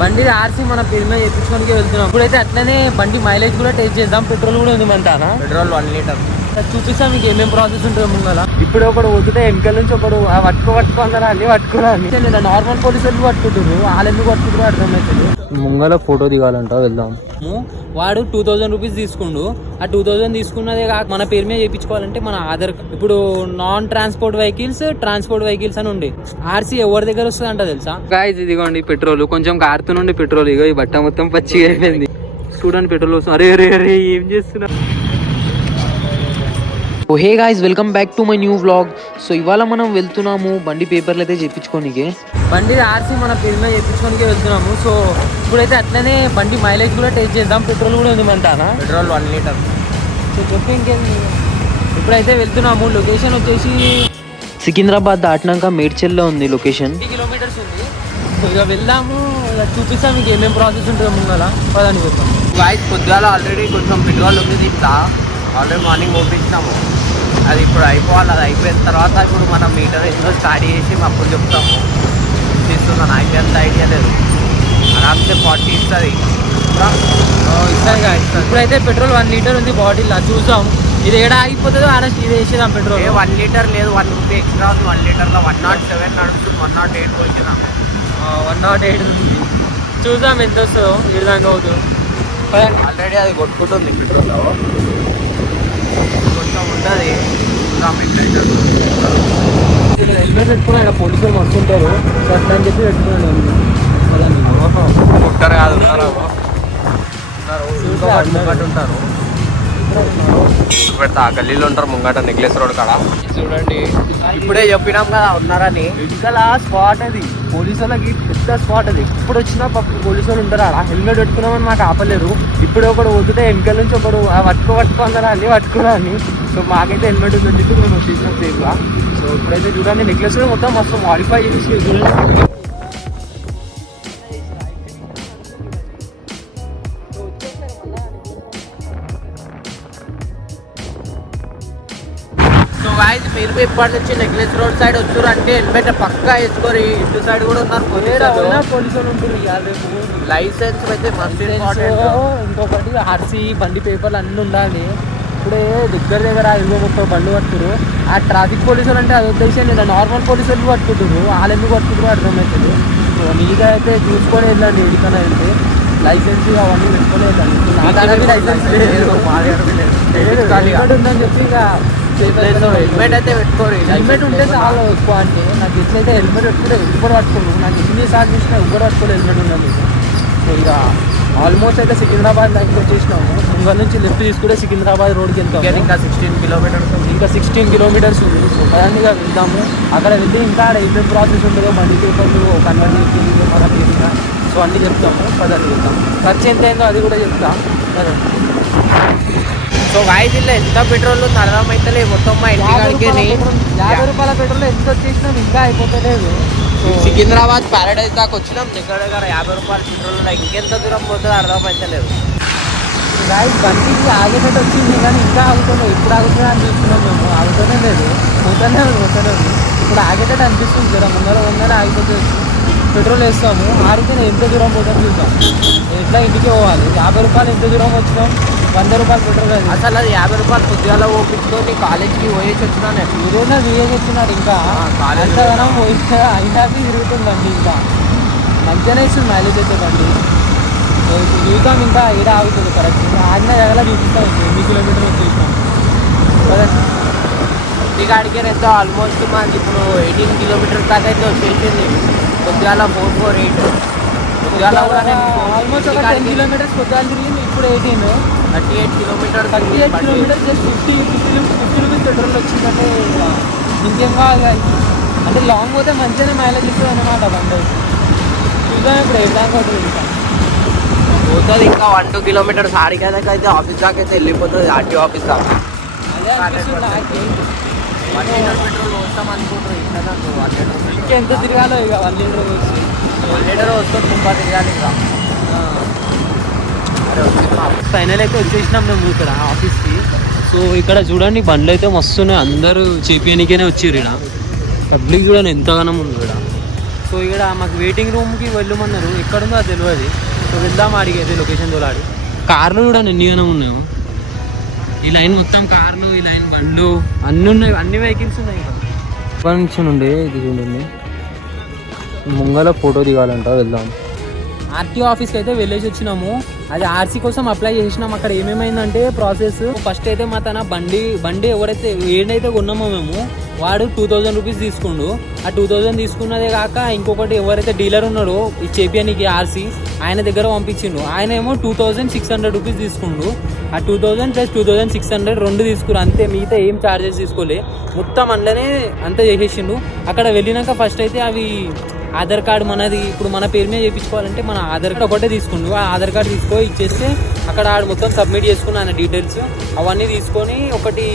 బండి ఆర్సీ మన పేరు మీద చేయించుకోనికి వెళ్తున్నాం. ఇప్పుడైతే అట్లనే బండి మైలేజ్ కూడా టేస్ట్ చేద్దాం. పెట్రోల్ కూడా ఉంది మన పెట్రోల్ 1 లీటర్ చూపిస్తాం మీకు ఏమేమి ప్రాసెస్ ఉంటుందో ముంగల. ఇప్పుడు ఒకడు వద్దుతే వెనకాల నుంచి ఒకడు పట్టుకో అన్నారా అన్ని పట్టుకురాని నార్మల్ పోలీసులు పట్టుకుంటారు. వాళ్ళు ఎందుకు పట్టుకుంటారు అర్థమవుతుంది. ముంగల ఫోటో దిగాలంట, వెళ్దాం. వాడు 2000 రూపీస్ తీసుకుండు. ఆ 2000 తీసుకున్నదే కాక మన పేరు మీద చేయించుకోవాలంటే మన ఆధార్ ఇప్పుడు నాన్ ట్రాన్స్పోర్ట్ వెహికల్స్ అని ఉండే ఆర్సీ ఎవరి దగ్గర వస్తుంది అంట తెలుసా గాయ్స్. ఇదిగోండి పెట్రోల్ కొంచెం కారుతుండే పెట్రోల్. ఇగో ఈ బట్ట మొత్తం పచ్చి అయిపోయింది. చూడండి పెట్రోల్ వస్తుంది. అరే అరే అరే ఏం చేస్తున్నా. Oh hey guys, welcome back to my new vlog. So ఇవాళ మనం వెళ్తున్నాము బండి పేపర్లు అయితే చేయించుకోనికే. బండి ఆర్సీ మన పేరు మీద చేయించుకోనికే వెళ్తున్నాము. సో ఇప్పుడైతే అట్లనే బండి మైలేజ్ కూడా టేస్ట్ చేద్దాం. పెట్రోల్ కూడా ఉంది మన పెట్రోల్ 1 లీటర్. సో చెప్పి ఇంకేంది, ఇప్పుడైతే వెళ్తున్నాము. లొకేషన్ వచ్చేసి సికింద్రాబాద్ దాటినాక మేడ్చల్లో ఉంది లొకేషన్. 50 కిలోమీటర్స్ ఉంది. సో ఇక వెళ్దాము, ఇక చూపిస్తాం మీకు ఏమేమి ప్రాసెస్ ఉంటుందో ముంగల. పదని వెళ్తాం. గాయ్స్ పొద్దుగాల ఆల్రెడీ కొంచెం పెట్రోల్ ఉంది దీంట్లో. ఆల్రెడీ మార్నింగ్ పంపించినాము. అది ఇప్పుడు అయిపోవాలి. అది అయిపోయిన తర్వాత ఇప్పుడు మనం మీటర్ ఎంతో స్టార్ట్ చేసి అప్పుడు చెప్తాము. తీస్తున్నాను నాకు ఎంత ఐడియా లేదు. ఆరామ్సే 40 ఇస్తుంది. ఇప్పుడైతే పెట్రోల్ 1 లీటర్ ఉంది బాటిల్లో. చూసాం ఇది ఏడా ఆగిపోతుందో ఆడ ఇది వేసేదాం. పెట్రోల్ 1 లీటర్ లేదు, 1 రూపీ ఎక్స్ట్రా ఉంది 1 లీటర్లో. 107 నడుస్తుంది, 108 వచ్చినాం. 108 ఉంది. చూసాం ఎంత వస్తుందో ఈ విధంగా అవుతుంది. ఆల్రెడీ అది కొట్టుకుంటుంది పెట్రోల్ కొంచెం ఉంటుంది. హెల్మెట్ పెట్టుకున్నా ఇక్కడ పోలీసులు వస్తుంటారు అట్లా అని చెప్పి పెట్టుకున్నాను. ఉంటారు కాదు ఉంటారు పెడతా గల్లీలో ఉంటారు ముంగట నెక్లెస్ రోడ్ కాడ. చూడండి ఇప్పుడే చెప్పినాం కదా ఉన్నారని. ఇంకా స్పాట్ అది పోలీసులకి పెద్ద స్పాట్ అది. ఇప్పుడు వచ్చినా పోలీసు వాళ్ళు ఉంటారు అలా. హెల్మెట్ పెట్టుకున్నామని మాకు ఆపలేరు. ఇప్పుడు ఒకడు వద్దుతే వెనకాల నుంచి ఒకడు పట్టుకో అన్నారా అన్ని పట్టుకురాని. సో మాకైతే హెల్మెట్ ఉందని చెప్పి మేము వచ్చేసినాం సేఫ్గా. సో ఇప్పుడైతే చూడండి నెక్లెస్ కూడా మొత్తం మస్తు మాడిఫై చేసి చూడండి. మీరు ఇప్పటి నుంచి నెక్లెస్ రోడ్ సైడ్ వచ్చారు అంటే హెల్మెట్ పక్కా వేసుకోరు. ఇటు సైడ్ కూడా ఉన్నారు పోలీసులు ఉంటుంది. లైసెన్స్ అయితే మస్ట్ ఇంపార్టెంట్. ఇంకొకటి ఆర్సీ బండి పేపర్లు అన్నీ ఉండాలి. ఇప్పుడే దగ్గర 20-30 బండ్లు పట్టుకురు. ఆ ట్రాఫిక్ పోలీసులు అంటే అది ఉద్దేశం లేదా నార్మల్ పోలీసులు పట్టుకుంటారు. వాళ్ళు ఎందుకు పట్టుకుంటారు అర్థమవుతుంది. సో నీగా అయితే చూసుకొని వెళ్ళండి. ఎడికైనా వెళ్తే లైసెన్స్ అవన్నీ పెట్టుకొని వెళ్ళండి. నా దగ్గర లైసెన్స్ లేదు, ఉందని చెప్పి ఇక హెల్మెట్ అయితే పెట్టుకోరు. హెల్మెట్ ఉంటే చాలా ఎక్కువ. అంటే నాకు ఎట్లయితే హెల్మెట్ పెట్టుకుంటే ఎవ్వరు పట్టుకోరు. నాకు ఎన్నిసార్లు చూసినా ఎవ్వరు పట్టుకోరు హెల్మెట్ ఉన్నది. సో ఇక ఆల్మోస్ట్ అయితే సికింద్రాబాద్ లైన్కి వచ్చేసినాము. ముంగల్ నుంచి లెఫ్ట్ తీసుకుంటే సికింద్రాబాద్ రోడ్కి వెళ్తాము. ఇంకా 16 కిలోమీటర్స్ ఇంకా 16 కిలోమీటర్స్ ఉంది. సో పదండిగా వెళ్దాము. అక్కడ వెళ్ళి ఇంకా ఆడ ఏమేమి ప్రాసెస్ ఉంటుందో బండి పేపర్లు కన్వర్ట్ చేసి మన పేరుగా సో అన్నీ చెప్తాము. పదండి వెళ్తాము. ఖర్చు ఎంత అయిందో అది కూడా చెప్తాం. సో వాయిదిల్లో ఎంత పెట్రోల్ ఉంది అర్థమైతే మొత్తం మా ఇంటికి 50 రూపాయల పెట్రోల్ ఎంత వచ్చేసినాం ఇంకా అయిపోతలేదు. సికింద్రాబాద్ ప్యారడైజ్ దాకా వచ్చినాం. దగ్గర దగ్గర 50 రూపాయల పెట్రోల్ ఇంకెంత దూరం పోతుందో అర్థమైతలేదు. బండి ఆగేటట్టు వచ్చింది కానీ ఇంకా ఆగుతున్నాం. ఇప్పుడు ఆగుతున్నా అని చూస్తున్నాం మేము. ఆగుతూనే లేదు, పోతూనే ఉంది. ఇప్పుడు ఆగేటట్టు అనిపిస్తుంది. జర ముందర ఆగిపోతే పెట్రోల్ వేస్తాము. ఆగితే ఎంత దూరం పోతాం చూద్దాం. ఎట్లా ఇంటికి పోవాలి. 50 రూపాయలు ఎంత దూరం వచ్చినాం. 100 రూపాయలు పెట్రోల్ అది. అసలు అది 50 రూపాయలు పొద్దుగాల ఓపించుకొని కాలేజ్కి పోయేసి వచ్చినాను. మీరేనా తిరిగేసి వచ్చినాడు. ఇంకా అంతగానం పోయినా అయినా తిరుగుతుందండి. ఇంకా మంచిగానే ఇస్తుంది మైలేజ్ అయితే బండి. ఇప్పుడు చూద్దాం ఇంకా ఈడ ఆగుతుంది కరెక్ట్. ఆగిన జగలా చూపిస్తాం. ఎన్ని కిలోమీటర్లు వచ్చేసినాం కదండి. ఇంటికాడికి ఎంతో ఆల్మోస్ట్ మాది ఇప్పుడు 18 కిలోమీటర్స్ దాకా అయితే వచ్చేసింది. పొద్దుగాల 448. పొద్దుగాల ఆల్మోస్ట్ ఒక 10 కిలోమీటర్స్ పొద్దుగాల తిరిగింది. ఇప్పుడు 38 kilometres. 38 kilometres just 50 rupees petrol వచ్చిందంటే ఇంకేం కావాలి. అంటే లాంగ్ పోతే మంచిగానే మైలేజ్ ఇస్తుంది అనమాట బండి. చూద్దాం ఇప్పుడు ఏ బ్యాంక్ అవుతుంది. ఇంకా పోతుంది ఇంకా 1-2 కిలోమీటర్స్. ఆడికైతే అయితే ఆఫీస్ దాకా అయితే వెళ్ళిపోతుంది. ఆర్టీఓ ఆఫీస్ దాకా. అదే అనిపిస్తుంది నాకు. 1 లీటర్ పెట్రోల్ వస్తాం అనుకుంటారు. ఇంకెంత తిరగాలో ఇక 1 లీటర్ వచ్చి 1 లీటర్ వస్తుంది. ఇంకా తిరగాలి. ఇంకా ఫైనల్ అయితే వచ్చేసినాం మేము ఇక్కడ ఆఫీస్కి. సో ఇక్కడ చూడండి బండ్లు అయితే మస్తున్నాయి. అందరూ చేపియనికనే వచ్చారు. ఇక్కడ పబ్లిక్ కూడా ఎంతగానో ఉంది. ఇక్కడ సో ఇక్కడ మాకు వెయిటింగ్ రూమ్కి వెళ్ళమన్నారు, ఎక్కడుందో అది తెలియదు. సో వెళ్దాం అడిగైతే లొకేషన్ తోలాడి. కార్లు కూడా ఎన్నిగానే ఉన్నాయో, ఈ లైన్ మొత్తం కార్లు, ఈ లైన్ బండ్లు అన్నీ ఉన్నాయి, అన్ని వెహికల్స్ ఉన్నాయి. ఇక్కడ నుంచి ఉండే ఇది చూడండి, ముంగల ఫోటో దిగాలంట, వెళ్దాం. ఆర్టీఓ ఆఫీస్కి అయితే వెళ్ళేసి వచ్చినాము. అది ఆర్సీ కోసం అప్లై చేసినాం. అక్కడ ఏమేమైందంటే ప్రాసెస్, ఫస్ట్ అయితే మా తన బండి ఎవరైతే ఏదైతే కొన్నామో మేము, వాడు 2000 రూపీస్ తీసుకుండు. ఆ 2000 తీసుకున్నదే కాక ఇంకొకటి ఎవరైతే డీలర్ ఉన్నాడో ఈ చేపియానికి ఆర్సీ, ఆయన దగ్గర పంపించిండు. ఆయన ఏమో 2600 రూపీస్ తీసుకుండు. ఆ 2000 + 2600 రెండు తీసుకురు అంతే, మిగతా ఏం ఛార్జెస్ తీసుకోలే. మొత్తం అందులోనే అంతా చేసేసిండు. అక్కడ వెళ్ళినాక ఫస్ట్ అయితే అవి ఆధార్ కార్డు మనది, ఇప్పుడు మన పేరు మీద చేయించుకోవాలంటే మన ఆధార్ కార్డు ఒకటే తీసుకుండు. ఆ ఆధార్ కార్డు ఇచ్చేస్తే అక్కడ ఆడు మొత్తం సబ్మిట్ చేసుకుని ఆయన డీటెయిల్స్ అవన్నీ తీసుకొని ఒకటి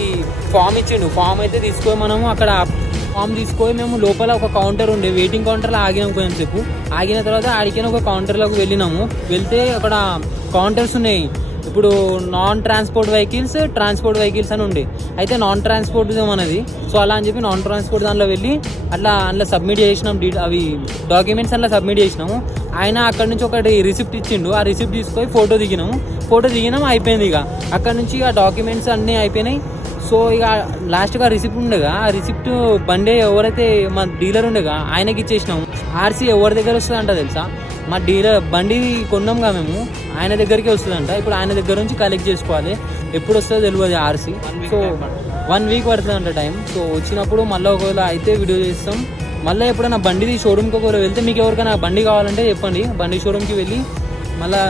ఫామ్ ఇచ్చిండు. ఫామ్ అయితే తీసుకొని మనము అక్కడ ఫామ్ తీసుకొని మేము లోపల ఒక కౌంటర్ ఉండే, వెయిటింగ్ కౌంటర్లో ఆగినాము కొంచెంసేపు. ఆగిన తర్వాత ఆడికైనా ఒక కౌంటర్లోకి వెళ్ళినాము. వెళ్తే అక్కడ కౌంటర్స్ ఉన్నాయి. ఇప్పుడు non transport vehicles, transport vehicles అని ఉండే. అయితే నాన్ ట్రాన్స్పోర్ట్ మనది. సో అలా అని చెప్పి నాన్ ట్రాన్స్పోర్ట్ దానిలో వెళ్ళి అందులో సబ్మిట్ చేసినాం. అవి డాక్యుమెంట్స్ అందులో సబ్మిట్ చేసినాము. ఆయన అక్కడ నుంచి ఒకటి రిసిప్ట్ ఇచ్చిండు. ఆ రిసిప్ట్ తీసుకొని ఫోటో దిగినాము. అయిపోయింది. ఇక అక్కడ నుంచి ఆ డాక్యుమెంట్స్ అన్నీ అయిపోయినాయి. సో ఇక లాస్ట్గా రిసిప్ట్ ఉండగా, ఆ రిసిప్ట్ బండి ఎవరైతే మా డీలర్ ఉండగా ఆయనకి ఇచ్చేసినాము. ఆర్సీ ఎవరి దగ్గర వస్తుందంట తెలుసా? మా డీలర్ బండి కొన్నాంగా మేము, ఆయన దగ్గరికి వస్తుందంట. ఇప్పుడు ఆయన దగ్గర నుంచి కలెక్ట్ చేసుకోవాలి. ఎప్పుడు వస్తుందో తెలియదు ఆర్సీ. సో 1 వీక్ పడుతుందంట టైం. సో వచ్చినప్పుడు మళ్ళీ ఒకవేళ అయితే వీడియో చేస్తాం. మళ్ళీ ఎప్పుడైనా బండిది షోరూమ్కి ఒకవేళ వెళ్తే, మీకు ఎవరికైనా బండి కావాలంటే చెప్పండి, బండి షోరూమ్కి వెళ్ళి మళ్ళీ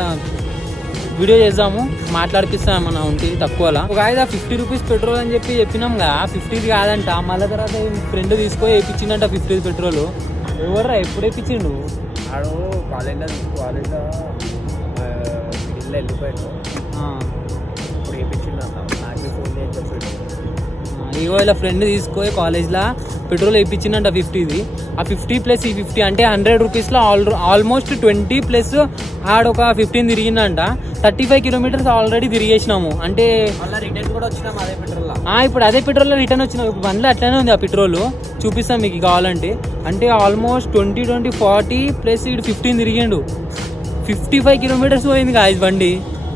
వీడియో చేద్దాము, మాట్లాడిపిస్తాం ఏమన్నా ఉంటే తక్కువలా. ఒక 50 రూపీస్ పెట్రోల్ అని చెప్పినాం కదా, 50 కాదంట. మళ్ళీ తర్వాత ఫ్రెండ్ తీసుకొని వేయించిందంట 50 పెట్రోల్. ఎవర్రా ఎప్పుడు వేయించిండు? ఆడు కాలేజ్లో వెళ్ళిపోయాడు. ఇప్పుడు వేయించిందంట, నాకు ఫోన్ చేసి చెప్పాడు. ఇగో ఇలా ఫ్రెండ్ తీసుకొని కాలేజ్లో పెట్రోల్ వేయించిందంట 50ది. ఆ 50 + ఈ 50 అంటే 100 రూపీస్లో ఆల్మోస్ట్ 20 + ఆడొక 15 తిరిగిందంట. 35 కిలోమీటర్స్ ఆల్రెడీ తిరిగేసినాము. అంటే రిటర్న్ కూడా వచ్చినాము అదే పెట్రోల్. ఇప్పుడు అదే పెట్రోల్లో రిటర్న్ వచ్చినాం. ఇప్పుడు బండ్లో అట్లనే ఉంది ఆ పెట్రోల్, చూపిస్తాం మీకు కావాలంటే. అంటే ఆల్మోస్ట్ 20, 40 + ఇటు 15 తిరిగిండు. 55 కిలోమీటర్స్ పోయింది గాయ్స్ బండి.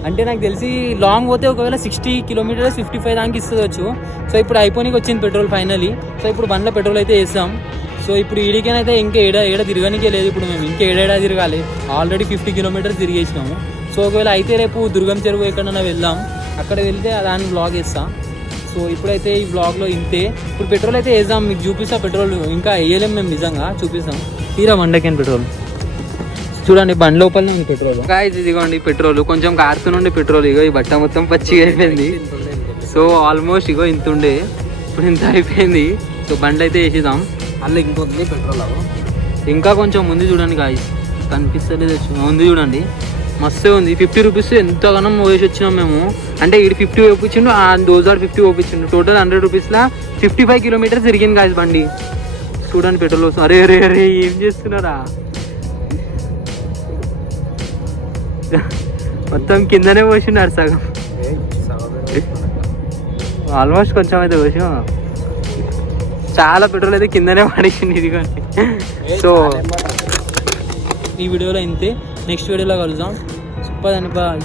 అంటే నాకు తెలిసి లాంగ్ పోతే ఒకవేళ 60 కిలోమీటర్స్ 55 దానికి ఇస్తుంది. సో ఇప్పుడు అయిపోయినకి వచ్చింది పెట్రోల్ ఫైనలీ. సో ఇప్పుడు బండ్లో పెట్రోల్ అయితే వేస్తాం. సో ఇప్పుడు ఈడికైతే ఇంకా ఏడ తిరగనికే లేదు. ఇప్పుడు మేము ఇంకా ఏడా తిరగాలి. Already 50 kilometres తిరిగేసినాము. సో ఒకవేళ అయితే రేపు దుర్గం చెరువు ఎక్కడైనా వెళ్దాం, అక్కడ వెళ్తే దాన్ని బ్లాగ్ వేస్తాం. సో ఇప్పుడైతే ఈ బ్లాగ్లో ఇంతే. ఇప్పుడు పెట్రోల్ అయితే వేద్దాం, మీకు చూపిస్తాం. పెట్రోల్ ఇంకా వేయలేం మేము, నిజంగా చూపిస్తాం. తీరా వండకేన్ పెట్రోల్ చూడండి, బండి లోపలనే ఉంది పెట్రోల్. గాయ్స్ ఇదిగోండి పెట్రోల్, కొంచెం కారుతుండే పెట్రోల్. ఇగో ఈ బట్ట మొత్తం పచ్చిగా అయిపోయింది. సో ఆల్మోస్ట్ ఇగో ఇంత ఉండే, ఇప్పుడు ఇంత అయిపోయింది. సో బండి అయితే వేసేద్దాం. అలా ఇంకొంది పెట్రోల్, ఇంకా కొంచెం ముందు చూడండి గాయ్స్, కనిపిస్తలేదు ముందు చూడండి, మస్తు ఉంది. 50 రూపీస్ ఎంతగానో వేసి వచ్చినాం మేము. అంటే ఇది 50 వేపించిండు, ఆ 2050 వేపించిండు. టోటల్ 100 రూపీస్లో 55 కిలోమీటర్స్ తిరిగింది గాయ్స్ బండి. చూడండి పెట్రోల్ వస్తుంది. అరే అరే అరే ఏం చేస్తున్నారా? మొత్తం కిందనే పోసినారు సగం, ఆల్మోస్ట్ కొంచెం అయితే పోసాం. చాలా పెట్రోల్ అయితే కిందనే పడేసింది ఇదిగోండి. సో ఈ వీడియోలో ఇంతే, నెక్స్ట్ వీడియోలో కలుద్దాం. సూపర్ అని బాయ్.